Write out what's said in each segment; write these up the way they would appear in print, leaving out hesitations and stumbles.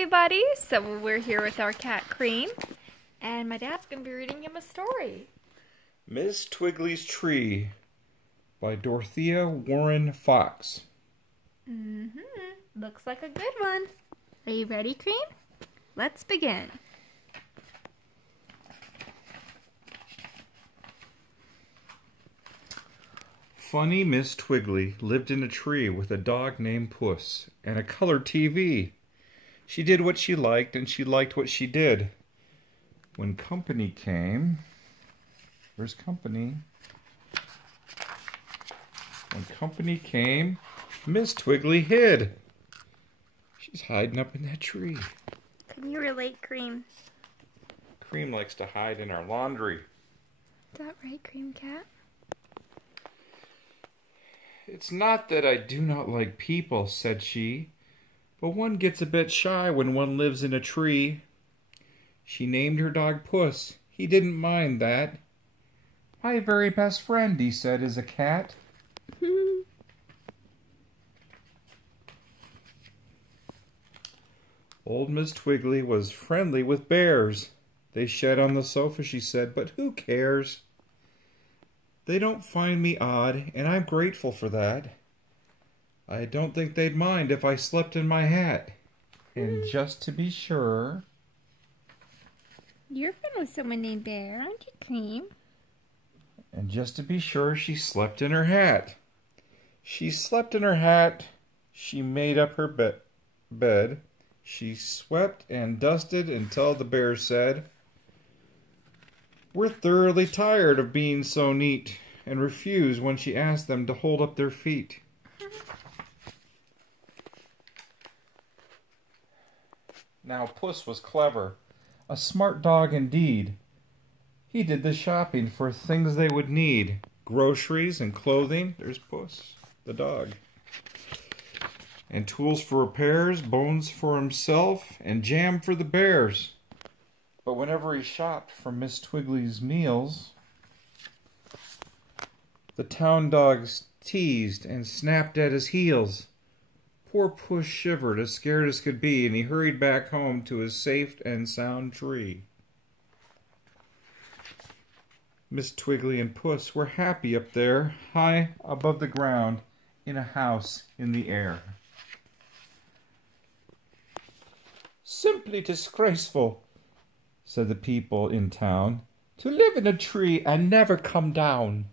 everybody. So we're here with our cat Cream, and my dad's going to be reading him a story. Miss Twiggley's Tree by Dorothea Warren Fox. Looks like a good one. Are you ready, Cream? Let's begin. Funny Miss Twiggley lived in a tree with a dog named Puss and a color TV. She did what she liked, and she liked what she did. When company came... Where's company? When company came, Miss Twiggley hid. She's hiding up in that tree. Can you relate, Cream? Cream likes to hide in our laundry. Is that right, Cream Cat? It's not that I do not like people, said she, but one gets a bit shy when one lives in a tree. She named her dog Puss. He didn't mind that. My very best friend, he said, is a cat. Old Miss Twiggley was friendly with bears. They shed on the sofa, she said, but who cares? They don't find me odd, and I'm grateful for that. I don't think they'd mind if I slept in my hat. And just to be sure... You're friend with someone named Bear, aren't you, Cream? And just to be sure, she slept in her hat. She slept in her hat. She made up her bed. She swept and dusted until the bear said, "We're thoroughly tired of being so neat," and refused when she asked them to hold up their feet. Now Puss was clever, a smart dog indeed. He did the shopping for things they would need, groceries and clothing. There's Puss, the dog. And tools for repairs, bones for himself, and jam for the bears. But whenever he shopped for Miss Twiggley's meals, the town dogs teased and snapped at his heels. Poor Puss shivered, as scared as could be, and he hurried back home to his safe and sound tree. Miss Twiggley and Puss were happy up there, high above the ground, in a house in the air. "Simply disgraceful," said the people in town, "to live in a tree and never come down."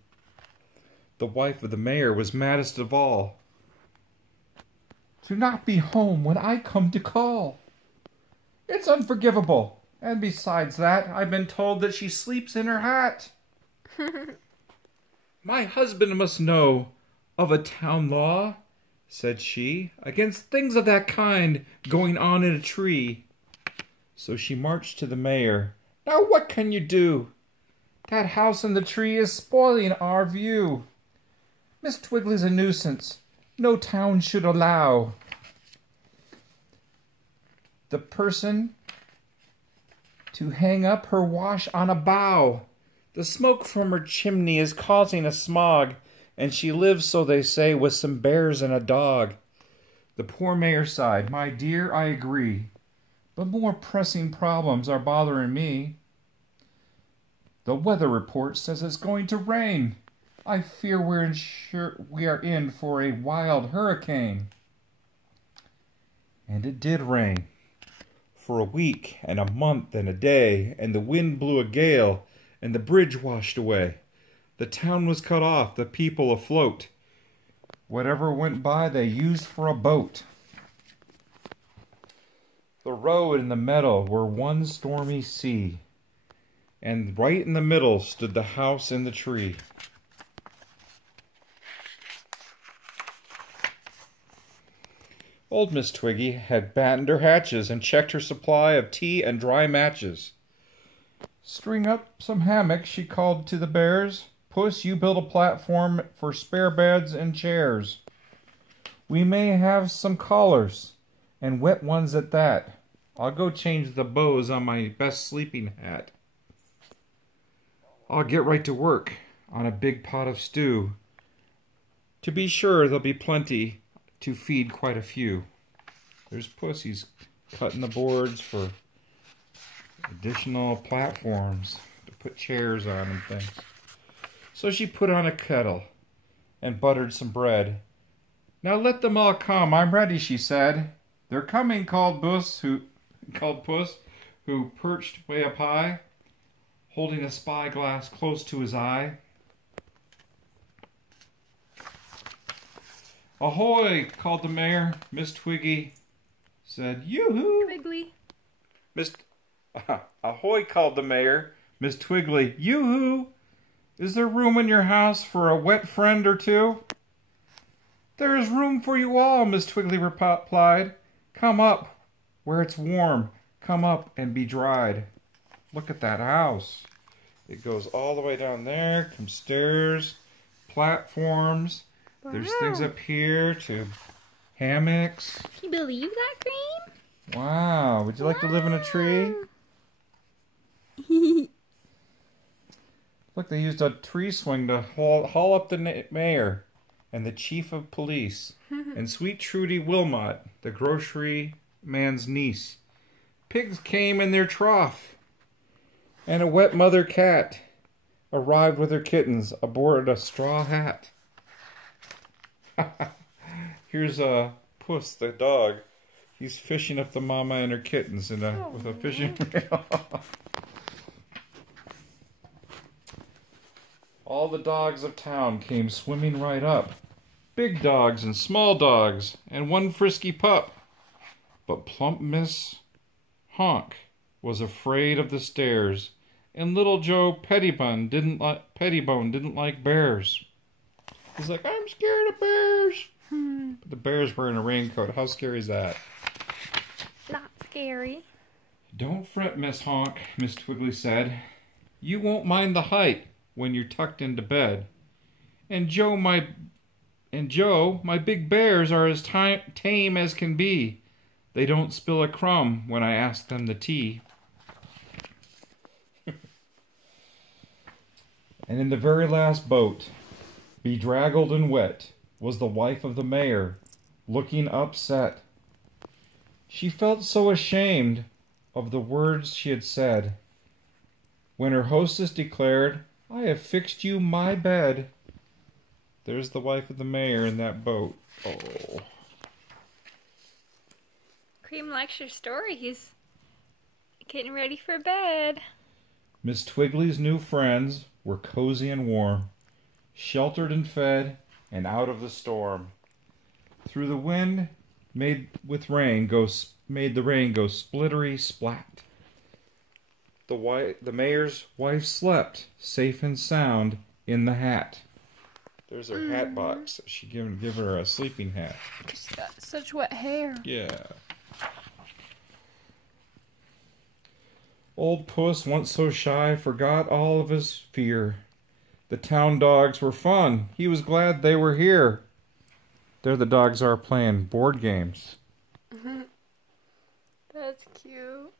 The wife of the mayor was maddest of all. "To not be home when I come to call. It's unforgivable, and besides that, I've been told that she sleeps in her hat. My husband must know of a town law," said she, "against things of that kind going on in a tree." So she marched to the mayor. "Now what can you do? That house in the tree is spoiling our view. Miss Twiggley's a nuisance. No town should allow the person to hang up her wash on a bough. The smoke from her chimney is causing a smog, and she lives, so they say, with some bears and a dog." The poor mayor sighed. "My dear, I agree, but more pressing problems are bothering me. The weather report says it's going to rain. I fear we are in for a wild hurricane." And it did rain. For a week and a month and a day, and the wind blew a gale, and the bridge washed away. The town was cut off, the people afloat. Whatever went by they used for a boat. The road and the meadow were one stormy sea, and right in the middle stood the house in the tree. Old Miss Twiggy had battened her hatches and checked her supply of tea and dry matches. "String up some hammocks," she called to the bears. "Puss, you build a platform for spare beds and chairs. We may have some collars, and wet ones at that. I'll go change the bows on my best sleeping hat. I'll get right to work on a big pot of stew. To be sure, there'll be plenty to feed quite a few." There's Puss. He's cutting the boards for additional platforms to put chairs on and things. So she put on a kettle and buttered some bread. "Now let them all come. I'm ready," she said. "They're coming," called Puss, who perched way up high, holding a spyglass close to his eye. "Ahoy!" called the mayor. Miss Twiggy said, "Yoo-hoo!" Twiggley. Ahoy! called the mayor. Miss Twiggley, "Yoo-hoo! Is there room in your house for a wet friend or two?" "There is room for you all," Miss Twiggley replied. "Come up where it's warm. Come up and be dried." Look at that house. It goes all the way down there, comes stairs, platforms. Wow. There's things up here to hammocks. Can you believe that, Cream? Wow. Would you like to live in a tree? Look, they used a tree swing to haul up the mayor and the chief of police and sweet Trudy Wilmot, the grocery man's niece. Pigs came in their trough, and a wet mother cat arrived with her kittens aboard a straw hat. Here's Puss, the dog. He's fishing up the mama and her kittens with a fishing reel. All the dogs of town came swimming right up. Big dogs and small dogs, and one frisky pup. But plump Miss Honk was afraid of the stairs, and little Joe Pettibone didn't like bears. He's like, "I'm scared of bears." But the bear's wearing a raincoat. How scary is that? Not scary. "Don't fret, Miss Honk," Miss Twiggley said. "You won't mind the height when you're tucked into bed. And Joe, my big bears are as tame as can be. They don't spill a crumb when I ask them to tea." And in the very last boat, bedraggled and wet, was the wife of the mayor, looking upset. She felt so ashamed of the words she had said, when her hostess declared, "I have fixed you my bed." There's the wife of the mayor in that boat. Oh. Cream likes your story. He's getting ready for bed. Miss Twiggley's new friends were cozy and warm, sheltered and fed, and out of the storm. Through the wind made the rain go splittery splat. The mayor's wife slept safe and sound in the hat. There's her hat box. She give her a sleeping hat. She's got such wet hair. Yeah. Old Puss, once so shy, forgot all of his fear. The town dogs were fun. He was glad they were here. There the dogs are playing board games. That's cute.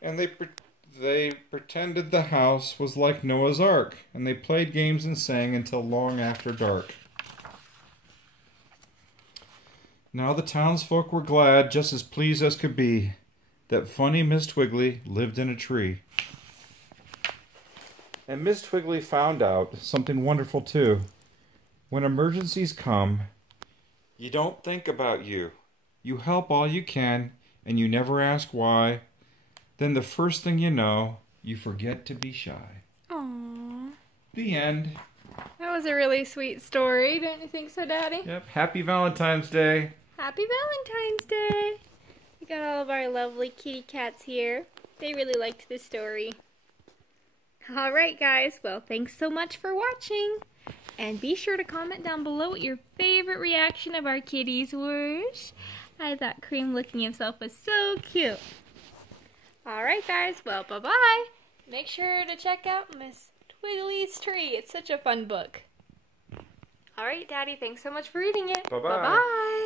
And they pretended the house was like Noah's Ark, and they played games and sang until long after dark. Now the townsfolk were glad, just as pleased as could be, that funny Miss Twiggley lived in a tree. And Miss Twiggley found out something wonderful too. When emergencies come, you don't think about you. You help all you can, and you never ask why. Then the first thing you know, you forget to be shy. Aww. The end. That was a really sweet story. Don't you think so, Daddy? Yep. Happy Valentine's Day. Happy Valentine's Day. We got all of our lovely kitty cats here. They really liked this story. Alright guys, well thanks so much for watching. And be sure to comment down below what your favorite reaction of our kitties was. I thought Cream licking himself was so cute. Alright guys, well bye-bye. Make sure to check out Miss Twiggley's Tree. It's such a fun book. Alright Daddy, thanks so much for reading it. Bye-bye. Bye-bye.